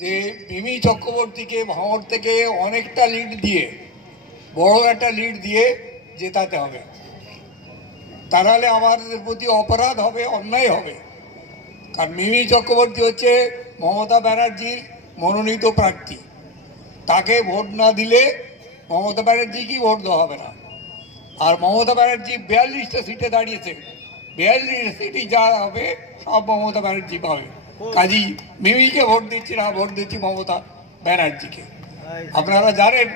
যে মিমি চক্রবর্তীকে ভাঙর থেকে অনেকটা লিড দিয়ে, বড় একটা লিড দিয়ে জেতাতে হবে। তা নাহলে আমাদের প্রতি অপরাধ হবে, অন্যায় হবে। কারণ মিমি চক্রবর্তী হচ্ছে মমতা ব্যানার্জির মনোনীত প্রার্থী। তাকে ভোট না দিলে মমতা ব্যানার্জিকেই ভোট দেওয়া হবে না। আর মমতা ব্যানার্জি বিয়াল্লিশটা সিটে দাঁড়িয়েছে। বিয়াল্লিশ সিটই যা হবে, সব মমতা ব্যানার্জি পাবে। কাজী মিমিকে ভোট দিচ্ছি না, ভোট দিচ্ছি মমতা ব্যানার্জিকে। আপনারা জানেন,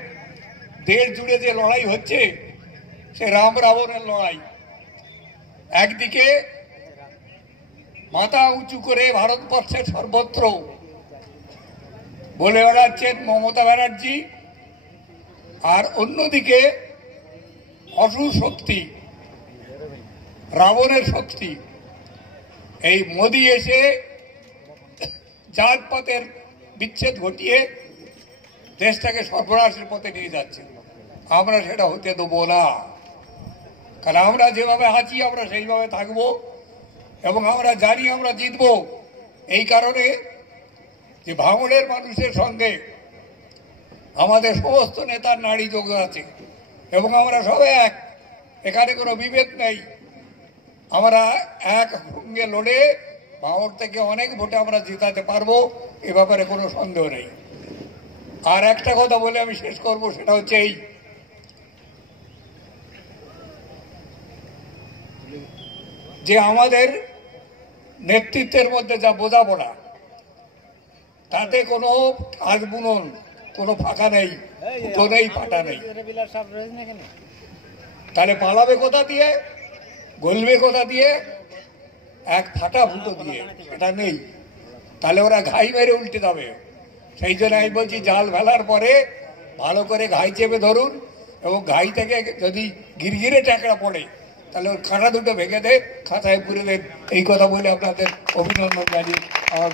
দেশ জুড়ে যে লড়াই হচ্ছে, সে রাম রাবণের লড়াই। একদিকে মাথা উঁচু করে ভারতবর্ষের সর্বত্র বলে বেড়াচ্ছেন মমতা ব্যানার্জি, আর অন্যদিকে অসুর শক্তি, রাবণের শক্তি। এই মোদি এসে জাতপাতের বিচ্ছেদ ঘটিয়ে দেশটাকে সর্বনাশের পথে নিয়ে যাচ্ছে। আমরা সেটা হতে দেবো না। কারণ আমরা যেভাবে আছি, আমরা সেইভাবে থাকব এবং আমরা জানি আমরা জিতব। এই কারণে যে ভাঙড়ের মানুষের সঙ্গে আমাদের সমস্ত নেতার নারী যোগ আছে এবং আমরা সবাই এক। এখানে কোনো বিভেদ নেই। আমরা এক সঙ্গে লড়ে ভাঙড় থেকে অনেক ভোটে আমরা জেতাতে পারব, এ ব্যাপারে কোনো সন্দেহ নেই। আর একটা কথা বলে আমি শেষ করব, সেটা হচ্ছে এই। যে আমাদের নেতৃত্বের মধ্যে যা বোঝাপড়া, তাতে কোনো কাজ বুনন, কোনো ফাঁকা নেই নেই ফাটা নেই। তাহলে পালাবে কোথা দিয়ে? গলবে কোথা দিয়ে? এক ফাটা ফুটো দিয়ে, এটা নেই। তাহলে ওরা ঘাই মেরে উল্টে যাবে। সেই জন্য আমি বলছি, জাল ফেলার পরে ভালো করে ঘাই চেপে ধরুন এবং ঘাই থেকে যদি গিরগিরে টাকরা পড়ে, তাহলে ওর খাঁটা দুটো ভেঙে দেয় খাতায় পুরে দেন এই কথা বলে আপনাদের অভিনন্দন জানিয়ে আমার